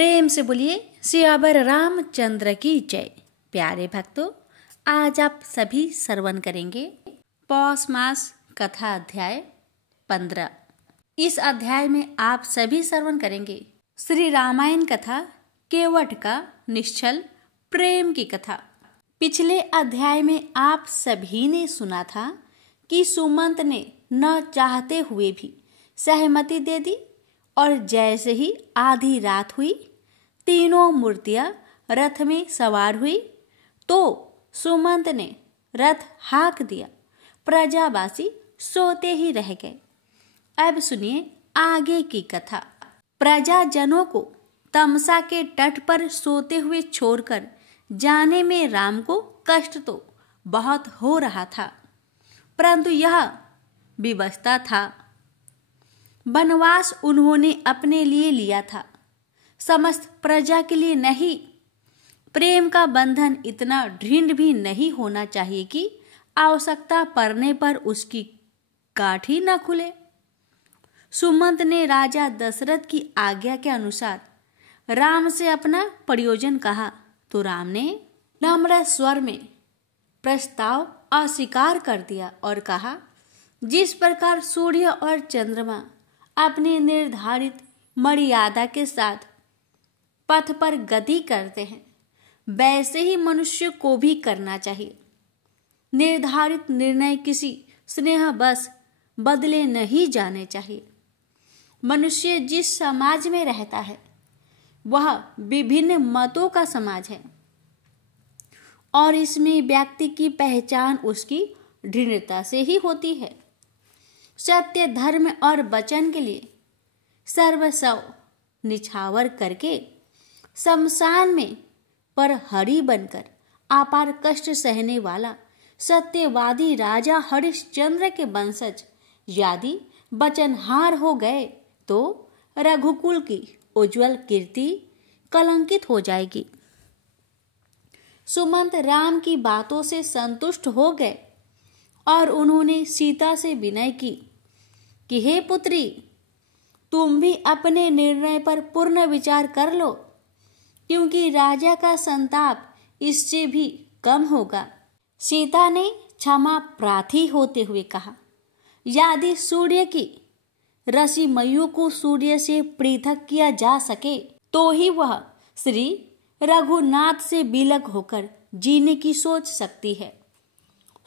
प्रेम से बोलिए सियावर रामचंद्र की जय। प्यारे भक्तों, आज आप सभी श्रवण करेंगे पौष मास कथा अध्याय 15। इस अध्याय में आप सभी श्रवण करेंगे श्री रामायण कथा केवट का निश्चल प्रेम की कथा। पिछले अध्याय में आप सभी ने सुना था कि सुमंत ने न चाहते हुए भी सहमति दे दी और जैसे ही आधी रात हुई, तीनों मूर्तियां रथ में सवार हुई तो सुमंत ने रथ हाँक दिया। प्रजावासी सोते ही रह गए। अब सुनिए आगे की कथा। प्रजाजनों को तमसा के तट पर सोते हुए छोड़कर जाने में राम को कष्ट तो बहुत हो रहा था, परंतु यह विवशता था। वनवास उन्होंने अपने लिए लिया था, समस्त प्रजा के लिए नहीं। प्रेम का बंधन इतना दृढ़ भी नहीं होना चाहिए कि आवश्यकता पड़ने पर उसकी गांठ ही न खुले। सुमंत ने राजा दशरथ की आज्ञा के अनुसार राम से अपना प्रयोजन कहा तो राम ने नम्र स्वर में प्रस्ताव अस्वीकार कर दिया और कहा, जिस प्रकार सूर्य और चंद्रमा अपनी निर्धारित मर्यादा के साथ पथ पर गति करते हैं, वैसे ही मनुष्य को भी करना चाहिए। निर्धारित निर्णय किसी स्नेह बस बदले नहीं जाने चाहिए। मनुष्य जिस समाज में रहता है वह विभिन्न मतों का समाज है और इसमें व्यक्ति की पहचान उसकी दृढ़ता से ही होती है। सत्य, धर्म और वचन के लिए सर्वस्व निछावर करके शमशान में पर हरि बनकर अपार कष्ट सहने वाला सत्यवादी राजा हरिश्चंद्र के वंशज यदि वचनहार हो गए तो रघुकुल की उज्जवल कीर्ति कलंकित हो जाएगी। सुमंत राम की बातों से संतुष्ट हो गए और उन्होंने सीता से विनय की कि हे पुत्री, तुम भी अपने निर्णय पर पूर्ण विचार कर लो, क्योंकि राजा का संताप इससे भी कम होगा। सीता ने क्षमा प्रार्थी होते हुए कहा, यदि सूर्य की रश्मियों को सूर्य से पृथक किया जा सके तो ही वह श्री रघुनाथ से विलग होकर जीने की सोच सकती है।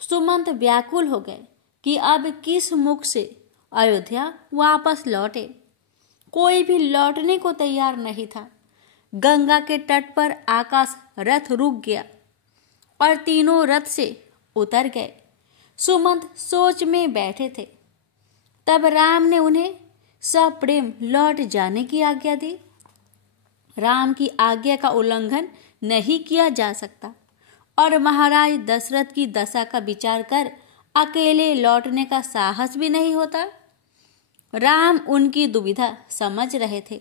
सुमंत व्याकुल हो गए कि अब किस मुख से अयोध्या वापस लौटे। कोई भी लौटने को तैयार नहीं था। गंगा के तट पर आकाश रथ रुक गया और तीनों रथ से उतर गए। सुमंत सोच में बैठे थे। तब राम ने उन्हें सप्रेम लौट जाने की आज्ञा दी। राम की आज्ञा का उल्लंघन नहीं किया जा सकता और महाराज दशरथ की दशा का विचार कर अकेले लौटने का साहस भी नहीं होता। राम उनकी दुविधा समझ रहे थे।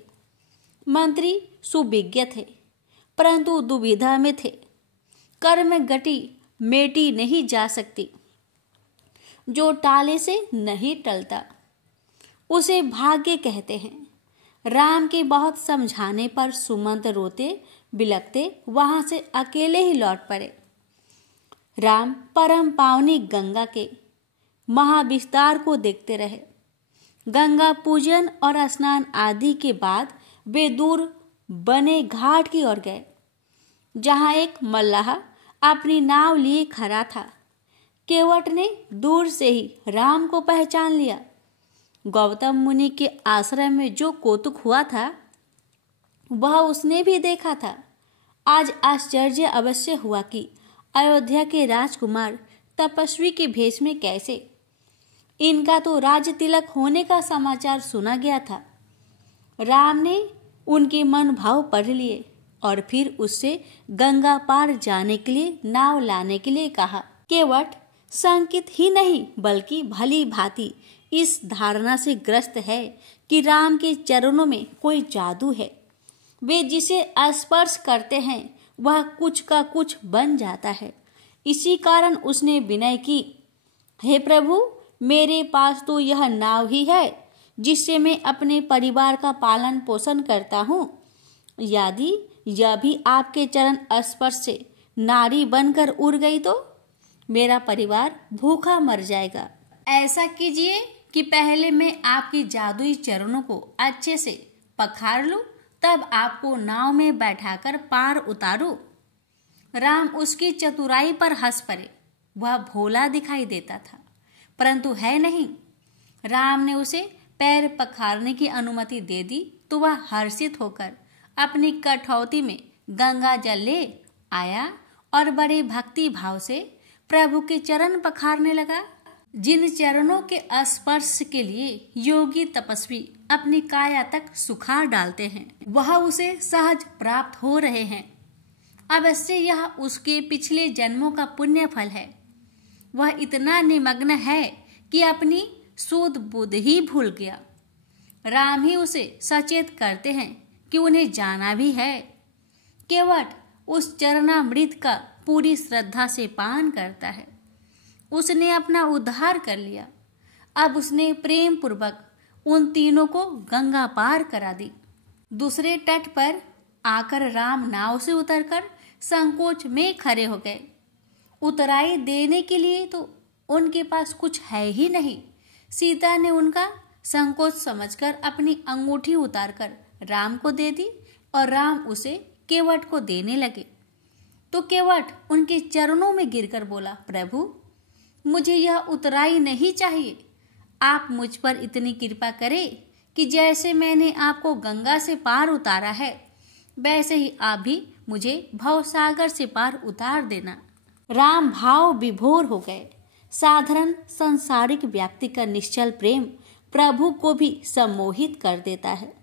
मंत्री सुविज्ञ थे, परंतु दुविधा में थे। कर्म गति मेटी नहीं जा सकती। जो टाले से नहीं टलता उसे भाग्य कहते हैं। राम के बहुत समझाने पर सुमंत रोते बिलखते वहां से अकेले ही लौट पड़े। राम परम पावनी गंगा के महाविस्तार को देखते रहे। गंगा पूजन और स्नान आदि के बाद वे दूर बने घाट की ओर गए, जहां एक मल्लाह अपनी नाव लिए खड़ा था। केवट ने दूर से ही राम को पहचान लिया। गौतम मुनि के आश्रम में जो कौतुक हुआ था वह उसने भी देखा था। आज आश्चर्य अवश्य हुआ कि अयोध्या के राजकुमार तपस्वी के भेष में कैसे। इनका तो राज तिलक होने का समाचार सुना गया था। राम ने उनके मन भाव पढ़ लिए और फिर उससे गंगा पार जाने के लिए नाव लाने के लिए कहा। केवट संकित ही नहीं बल्कि भली भांति इस धारणा से ग्रस्त है कि राम के चरणों में कोई जादू है। वे जिसे स्पर्श करते हैं वह कुछ का कुछ बन जाता है। इसी कारण उसने विनय की, हे प्रभु, मेरे पास तो यह नाव ही है जिससे मैं अपने परिवार का पालन पोषण करता हूँ। यदि यह भी आपके चरण स्पर्श से नारी बनकर उड़ गई तो मेरा परिवार भूखा मर जाएगा। ऐसा कीजिए कि पहले मैं आपकी जादुई चरणों को अच्छे से पखार लूं, तब आपको नाव में बैठाकर पार उतारूं। राम उसकी चतुराई पर हंस पड़े। वह भोला दिखाई देता था, परंतु है नहीं। राम ने उसे पैर पखारने की अनुमति दे दी तो वह हर्षित होकर अपनी कठौती में गंगा जल ले आया और बड़े भक्ति भाव से प्रभु के चरण पखारने लगा। जिन चरणों के स्पर्श के लिए योगी तपस्वी अपनी काया तक सुखा डालते हैं, वह उसे सहज प्राप्त हो रहे हैं। अवश्य यह उसके पिछले जन्मों का पुण्य फल है। वह इतना निमग्न है कि अपनी सूद बुद्ध ही भूल गया। राम ही उसे सचेत करते हैं कि उन्हें जाना भी है। केवट उस चरणामृत का पूरी श्रद्धा से पान करता है। उसने अपना उद्धार कर लिया। अब उसने प्रेम पूर्वक उन तीनों को गंगा पार करा दी। दूसरे तट पर आकर राम नाव से उतरकर संकोच में खड़े हो गए। उतराई देने के लिए तो उनके पास कुछ है ही नहीं। सीता ने उनका संकोच समझकर अपनी अंगूठी उतारकर राम को दे दी और राम उसे केवट को देने लगे तो केवट उनके चरणों में गिरकर बोला, प्रभु, मुझे यह उतराई नहीं चाहिए। आप मुझ पर इतनी कृपा करें कि जैसे मैंने आपको गंगा से पार उतारा है, वैसे ही आप भी मुझे भवसागर से पार उतार देना। राम भाव विभोर हो गए। साधारण सांसारिक व्यक्ति का निश्चल प्रेम प्रभु को भी सम्मोहित कर देता है।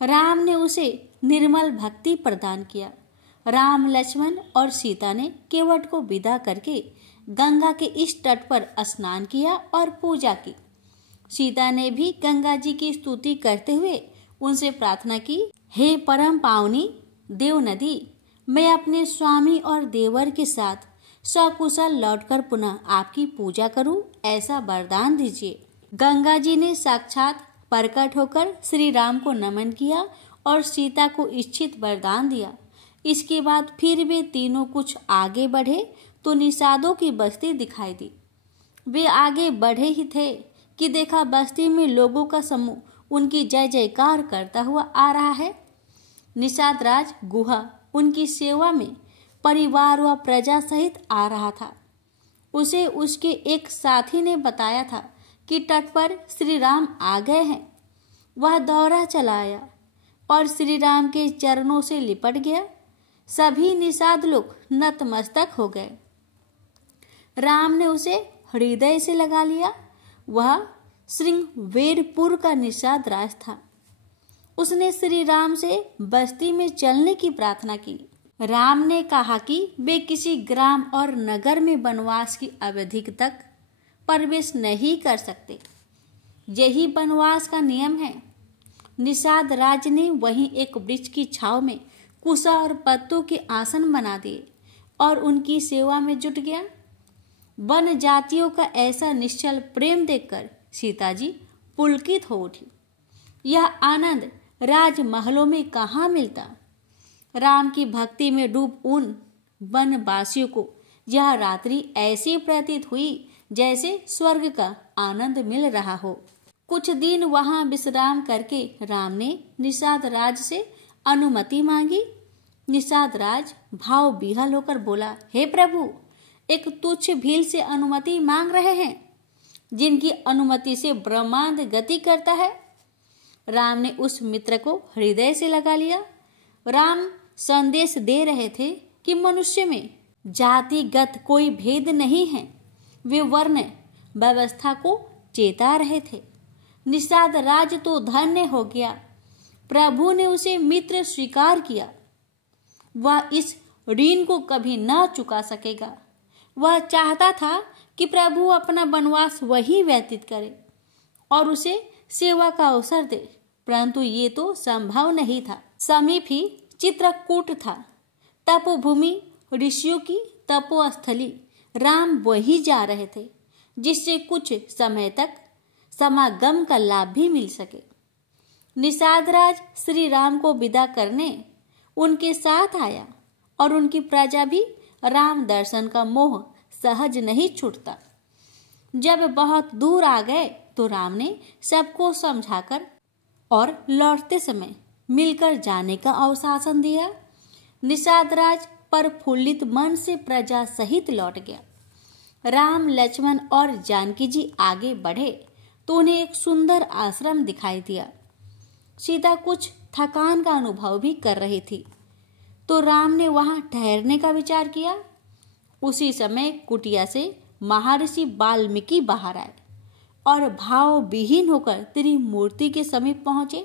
राम ने उसे निर्मल भक्ति प्रदान किया। राम, लक्ष्मण और सीता ने केवट को विदा करके गंगा के इस तट पर स्नान किया और पूजा की। सीता ने भी गंगा जी की स्तुति करते हुए उनसे प्रार्थना की, हे परम पावनी देव नदी, मैं अपने स्वामी और देवर के साथ सकुशल लौटकर पुनः आपकी पूजा करूं, ऐसा वरदान दीजिए। गंगा जी ने साक्षात प्रकट होकर श्री राम को नमन किया और सीता को इच्छित वरदान दिया। इसके बाद फिर वे तीनों कुछ आगे बढ़े तो निषादों की बस्ती दिखाई दी। वे आगे बढ़े ही थे कि देखा बस्ती में लोगों का समूह उनकी जय जयकार करता हुआ आ रहा है। निषाद राज गुहा उनकी सेवा में परिवार व प्रजा सहित आ रहा था। उसे उसके एक साथी ने बताया था कि तट पर श्री राम आ गए हैं। वह दौड़ा चला आया और श्री राम के चरणों से लिपट गया। सभी निषाद लोग नतमस्तक हो गए। राम ने उसे हृदय से लगा लिया। वह श्रृंगवेरपुर का निषाद राज था। उसने श्री राम से बस्ती में चलने की प्रार्थना की। राम ने कहा कि वे किसी ग्राम और नगर में वनवास की अवधि तक प्रवेश नहीं कर सकते। यही वनवास का नियम है। निषाद राज ने वहीं एक वृक्ष की छाव में कुशा और पत्तों के आसन बना दिए और उनकी सेवा में जुट गया। वन जातियों का ऐसा निश्चल प्रेम देखकर सीता जी पुलकित हो उठी। यह आनंद राजमहलों में कहाँ मिलता। राम की भक्ति में डूब उन वनवासियों को यह रात्रि ऐसी प्रतीत हुई जैसे स्वर्ग का आनंद मिल रहा हो। कुछ दिन वहां विश्राम करके राम ने निषाद राज से अनुमति मांगी। निषाद राज भाव विह्वल होकर बोला, हे प्रभु, एक तुच्छ भील से अनुमति मांग रहे हैं, जिनकी अनुमति से ब्रह्मांड गति करता है। राम ने उस मित्र को हृदय से लगा लिया। राम संदेश दे रहे थे कि मनुष्य में जातिगत कोई भेद नहीं है। वे वर्ण व्यवस्था को चेता रहे थे। निषाद राज तो धन्य हो गया। प्रभु ने उसे मित्र स्वीकार किया। वह इस ऋण को कभी न चुका सकेगा। वह चाहता था कि प्रभु अपना वनवास वही व्यतीत करे और उसे सेवा का अवसर दे, परंतु ये तो संभव नहीं था। समीप ही चित्रकूट था, तपोभूमि, ऋषियों की तपोस्थली। राम वही जा रहे थे जिससे कुछ समय तक समागम का लाभ भी मिल सके। निषाद राज श्री राम को विदा करने उनके साथ आया और उनकी प्रजा भी राम दर्शन का मोह सहज नहीं छूटता। जब बहुत दूर आ गए तो राम ने सबको समझाकर और लौटते समय मिलकर जाने का अवशासन दिया। निषाद राज प्रफुल्लित मन से प्रजा सहित लौट गया। राम, लक्ष्मण और जानकी जी आगे बढ़े तो उन्हें एक सुंदर आश्रम दिखाई दिया। सीता कुछ थकान का अनुभव भी कर रही थी तो राम ने वहां ठहरने का विचार किया। उसी समय कुटिया से महर्षि वाल्मीकि बाहर आए और भाव विहीन होकर त्रिमूर्ति के समीप पहुंचे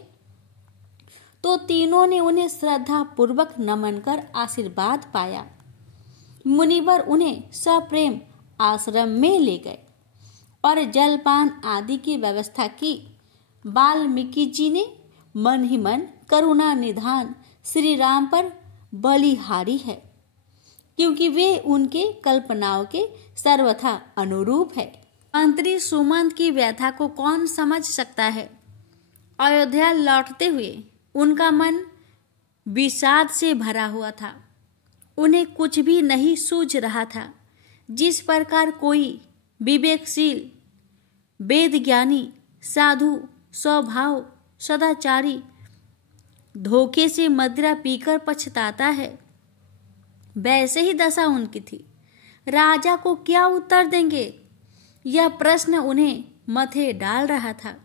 तो तीनों ने उन्हें श्रद्धा पूर्वक नमन कर आशीर्वाद पाया। मुनिवर उन्हें सप्रेम आश्रम में ले गए और जलपान आदि की व्यवस्था की। वाल्मीकि जी ने मन ही मन करुणा निधान श्री राम पर बलिहारी है, क्योंकि वे उनके कल्पनाओं के सर्वथा अनुरूप है। मंत्री सुमंत की व्यथा को कौन समझ सकता है। अयोध्या लौटते हुए उनका मन विषाद से भरा हुआ था। उन्हें कुछ भी नहीं सूझ रहा था। जिस प्रकार कोई विवेकशील, वेदज्ञानी, साधु, स्वभाव, सदाचारी धोखे से मदिरा पीकर पछताता है, वैसे ही दशा उनकी थी। राजा को क्या उत्तर देंगे, यह प्रश्न उन्हें मथे डाल रहा था।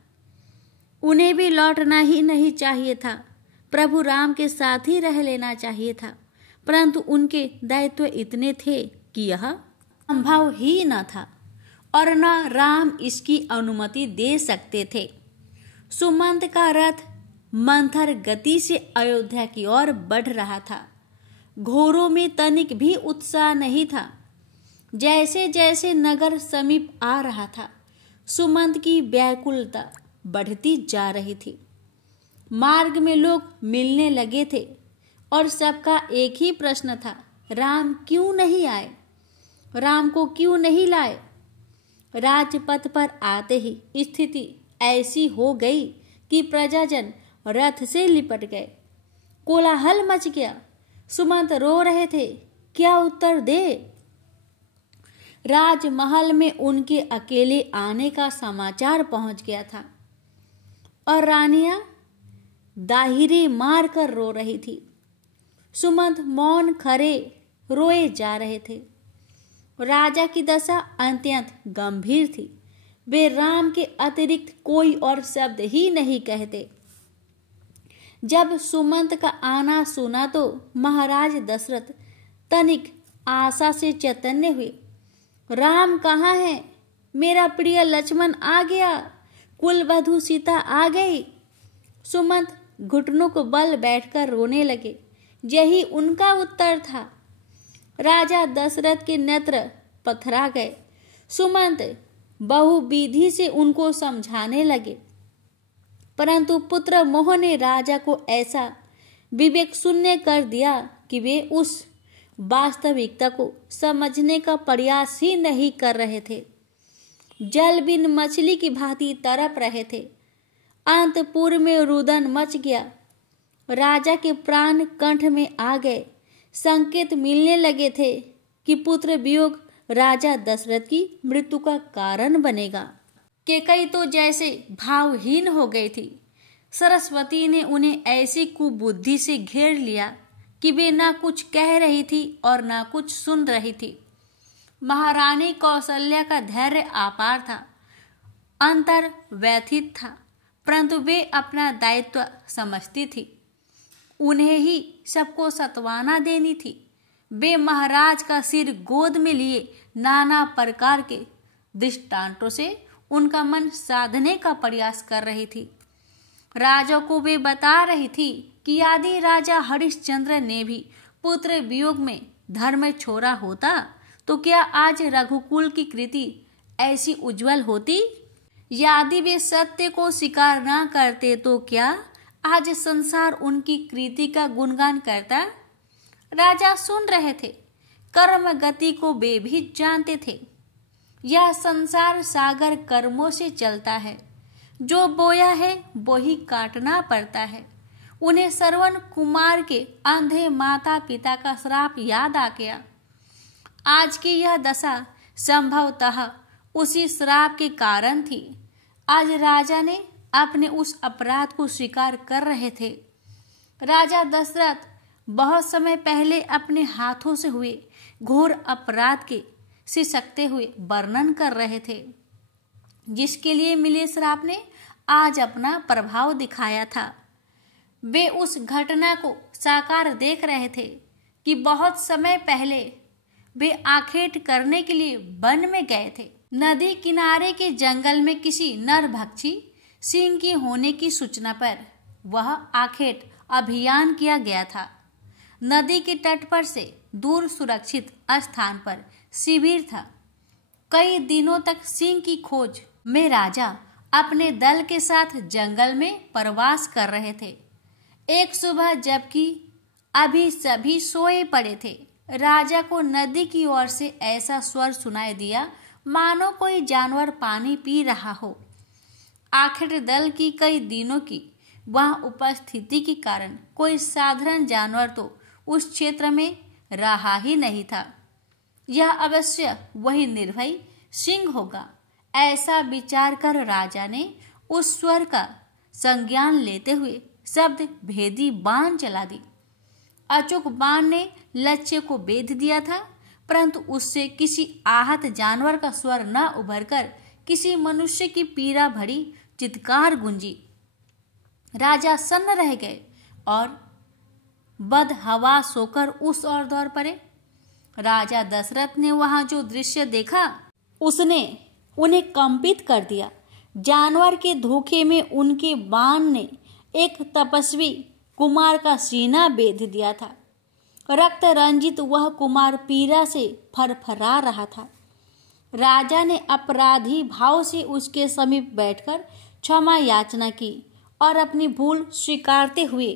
उन्हें भी लौटना ही नहीं चाहिए था, प्रभु राम के साथ ही रह लेना चाहिए था, परंतु उनके दायित्व इतने थे कि यह संभव ही न था और न राम इसकी अनुमति दे सकते थे। सुमंत का रथ मंथर गति से अयोध्या की ओर बढ़ रहा था। घोड़ों में तनिक भी उत्साह नहीं था। जैसे जैसे नगर समीप आ रहा था, सुमंत की व्याकुलता बढ़ती जा रही थी। मार्ग में लोग मिलने लगे थे और सबका एक ही प्रश्न था, राम क्यों नहीं आए, राम को क्यों नहीं लाए। राजपथ पर आते ही स्थिति ऐसी हो गई कि प्रजाजन रथ से लिपट गए। कोलाहल मच गया। सुमंत रो रहे थे, क्या उत्तर दे। राजमहल में उनके अकेले आने का समाचार पहुंच गया था और रानियां दाहिरे मार कर रो रही थी। सुमंत मौन खड़े रोए जा रहे थे। राजा की दशा अत्यंत गंभीर थी। वे राम के अतिरिक्त कोई और शब्द ही नहीं कहते। जब सुमंत का आना सुना तो महाराज दशरथ तनिक आशा से चैतन्य हुए। राम कहाँ है, मेरा प्रिय लक्ष्मण आ गया, कुलवधू सीता आ गई। सुमंत घुटनों को बल बैठकर रोने लगे। यही उनका उत्तर था। राजा दशरथ के नेत्र पथरा गए। सुमंत बहुविधि से उनको समझाने लगे, परंतु पुत्र मोह ने राजा को ऐसा विवेक शून्य कर दिया कि वे उस वास्तविकता को समझने का प्रयास ही नहीं कर रहे थे। जल बिन मछली की भांति तड़प रहे थे। अंतपुर में रुदन मच गया। राजा के प्राण कंठ में आ गए। संकेत मिलने लगे थे कि पुत्र वियोग राजा दशरथ की मृत्यु का कारण बनेगा। कैकेयी तो जैसे भावहीन हो गई थी। सरस्वती ने उन्हें ऐसी कुबुद्धि से घेर लिया कि वे ना कुछ कह रही थी और ना कुछ सुन रही थी। महारानी कौशल्या का धैर्य अपार था, अंतर व्यथित था, परंतु वे अपना दायित्व समझती थी। उन्हें ही सबको सत्वाना देनी थी। वे महाराज का सिर गोद में लिए नाना प्रकार के दृष्टांतों से उनका मन साधने का प्रयास कर रही थी। राजा को वे बता रही थी कि यदि राजा हरिश्चंद्र ने भी पुत्र वियोग में धर्म छोड़ा होता तो क्या आज रघुकुल की कृति ऐसी उज्जवल होती। यदि वे सत्य को स्वीकार न करते तो क्या आज संसार उनकी कृति का गुणगान करता। राजा सुन रहे थे। कर्म गति को वे भी जानते थे। यह संसार सागर कर्मों से चलता है। जो बोया है वो ही काटना पड़ता है। उन्हें श्रवण कुमार के अंधे माता पिता का श्राप याद आ गया। आज की यह दशा संभवतः उसी श्राप के कारण थी। आज राजा ने अपने उस अपराध को स्वीकार कर रहे थे। राजा दशरथ बहुत समय पहले अपने हाथों से हुए घोर अपराध के सिसकते हुए वर्णन कर रहे थे, जिसके लिए मिले श्राप ने आज अपना प्रभाव दिखाया था। वे उस घटना को साकार देख रहे थे कि बहुत समय पहले वे आखेट करने के लिए वन में गए थे। नदी किनारे के जंगल में किसी नरभक्षी सिंह के होने की सूचना पर वह आखेट अभियान किया गया था। नदी के तट पर से दूर सुरक्षित स्थान पर शिविर था। कई दिनों तक सिंह की खोज में राजा अपने दल के साथ जंगल में प्रवास कर रहे थे। एक सुबह जबकि अभी सभी सोए पड़े थे, राजा को नदी की ओर से ऐसा स्वर सुनाई दिया मानो कोई जानवर पानी पी रहा हो। आखिर दल की कई दिनों की वहां उपस्थिति के कारण कोई साधारण जानवर तो उस क्षेत्र में रहा ही नहीं था। यह अवश्य वही निर्भय सिंह होगा, ऐसा विचार कर राजा ने उस स्वर का संज्ञान लेते हुए शब्द भेदी बाण चला दी। अचूक बाण ने लक्ष्य को भेद दिया था, परंतु उससे किसी आहत जानवर का स्वर न उभरकर किसी मनुष्य की पीड़ा भरी चित्कार गूंजी। राजा सन्न रह गए और बदहवास होकर उस ओर दौड़ पड़े। राजा दशरथ ने वहां जो दृश्य देखा उसने उन्हें कंपित कर दिया। जानवर के धोखे में उनके बाण ने एक तपस्वी कुमार का सीना बेध दिया था। रक्त रंजित वह कुमार पीड़ा से फरफरा रहा था। राजा ने अपराधी भाव से उसके समीप बैठकर क्षमा याचना की और अपनी भूल स्वीकारते हुए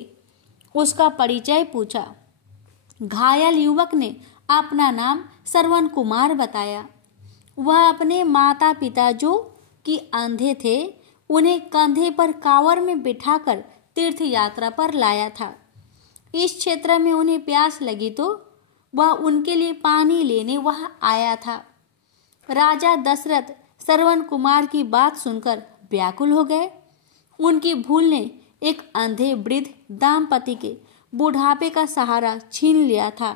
उसका परिचय पूछा। घायल युवक ने अपना नाम श्रवण कुमार बताया। वह अपने माता पिता जो कि अंधे थे, उन्हें कंधे पर कांवर में बिठाकर तीर्थ यात्रा पर लाया था। इस क्षेत्र में उन्हें प्यास लगी तो वह उनके लिए पानी लेने वहां आया था। राजा दशरथ श्रवण कुमार की बात सुनकर व्याकुल हो गए। उनकी भूल ने एक अंधे वृद्ध दाम्पति के बुढ़ापे का सहारा छीन लिया था।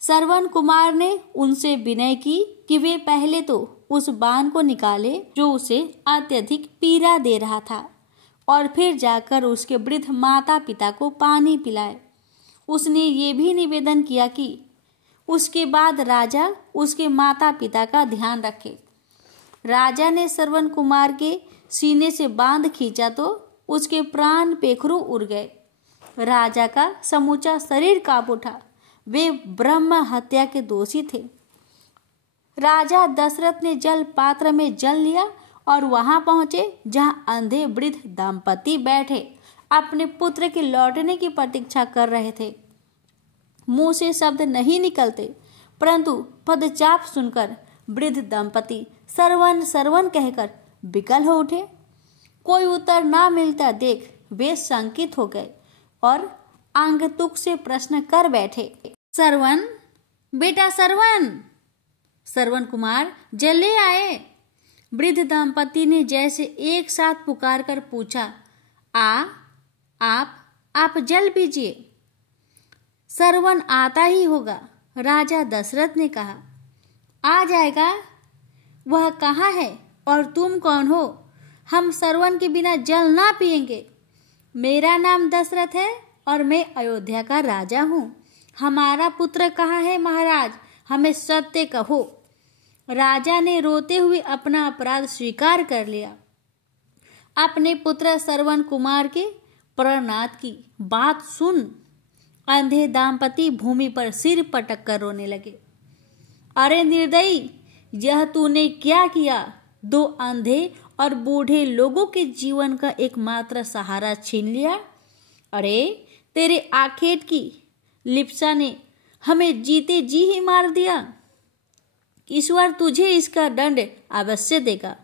श्रवण कुमार ने उनसे विनय की कि वे पहले तो उस बाण को निकाले जो उसे अत्यधिक पीड़ा दे रहा था, और फिर जाकर उसके वृद्ध माता पिता को पानी पिलाए। उसने ये भी निवेदन किया कि उसके बाद राजा उसके माता पिता का ध्यान रखे। राजा ने श्रवण कुमार के सीने से बांध खींचा तो उसके प्राण पेखरू उड़ गए। राजा का समूचा शरीर कांप उठा। वे ब्रह्म हत्या के दोषी थे। राजा दशरथ ने जल पात्र में जल लिया और वहां पहुंचे जहां अंधे वृद्ध दंपति बैठे अपने पुत्र के लौटने की प्रतीक्षा कर रहे थे। मुंह से शब्द नहीं निकलते, परंतु पदचाप सुनकर वृद्ध दंपति श्रवण श्रवण कहकर विकल हो उठे। कोई उत्तर ना मिलता देख वे शंकित हो गए और आंगतुक से प्रश्न कर बैठे। श्रवण, बेटा श्रवण। श्रवण कुमार जल्दी आए। वृद्ध दंपति ने जैसे एक साथ पुकार कर पूछा, आप जल पीजिए। श्रवण आता ही होगा, राजा दशरथ ने कहा। आ जाएगा। वह कहाँ है और तुम कौन हो? हम श्रवण के बिना जल ना पिएंगे। मेरा नाम दशरथ है और मैं अयोध्या का राजा हूँ। हमारा पुत्र कहाँ है महाराज? हमें सत्य कहो। राजा ने रोते हुए अपना अपराध स्वीकार कर लिया। अपने पुत्र श्रवण कुमार के प्राणनाथ की बात सुन अंधे दाम्पति भूमि पर सिर पटक कर रोने लगे। अरे निर्दयी, यह तूने क्या किया? दो अंधे और बूढ़े लोगों के जीवन का एकमात्र सहारा छीन लिया। अरे तेरे आखेट की लिप्सा ने हमें जीते जी ही मार दिया। ईश्वर तुझे इसका दंड अवश्य देगा।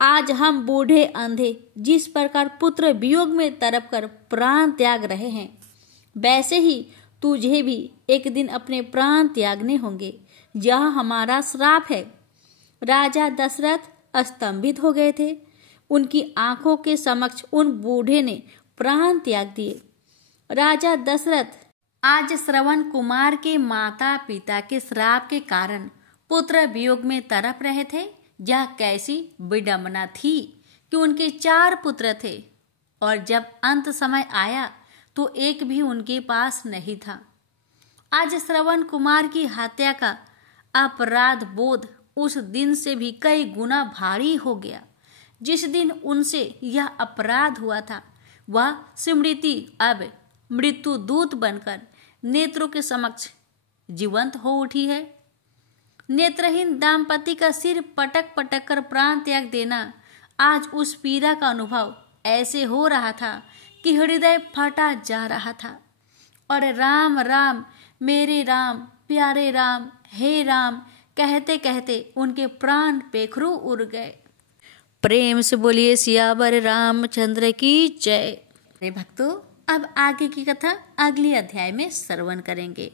आज हम बूढ़े अंधे जिस प्रकार पुत्र वियोग में तड़प कर प्राण त्याग रहे हैं, वैसे ही तुझे भी एक दिन अपने प्राण त्यागने होंगे। यह हमारा श्राप है। राजा दशरथ स्तंभित हो गए थे। उनकी आंखों के समक्ष उन बूढ़े ने प्राण त्याग दिए। राजा दशरथ आज श्रवण कुमार के माता पिता के श्राप के कारण पुत्र वियोग में तड़प रहे थे। यह कैसी विडंबना थी कि उनके 4 पुत्र थे और जब अंत समय आया तो एक भी उनके पास नहीं था। आज श्रवण कुमार की हत्या का अपराध बोध उस दिन से भी कई गुना भारी हो गया जिस दिन उनसे यह अपराध हुआ था। वह स्मृति अब मृत्यु दूत बनकर नेत्रों के समक्ष जीवंत हो उठी है। नेत्रहीन दाम्पति का सिर पटक पटक कर प्राण त्याग देना, आज उस पीड़ा का अनुभव ऐसे हो रहा था कि हृदय फटा जा रहा था। और राम राम मेरे राम प्यारे राम हे राम कहते कहते उनके प्राण पेखरू उड़ गए। प्रेम से बोलिए सियावर रामचंद्र की जय। भक्तों, अब आगे की कथा अगले अध्याय में श्रवण करेंगे।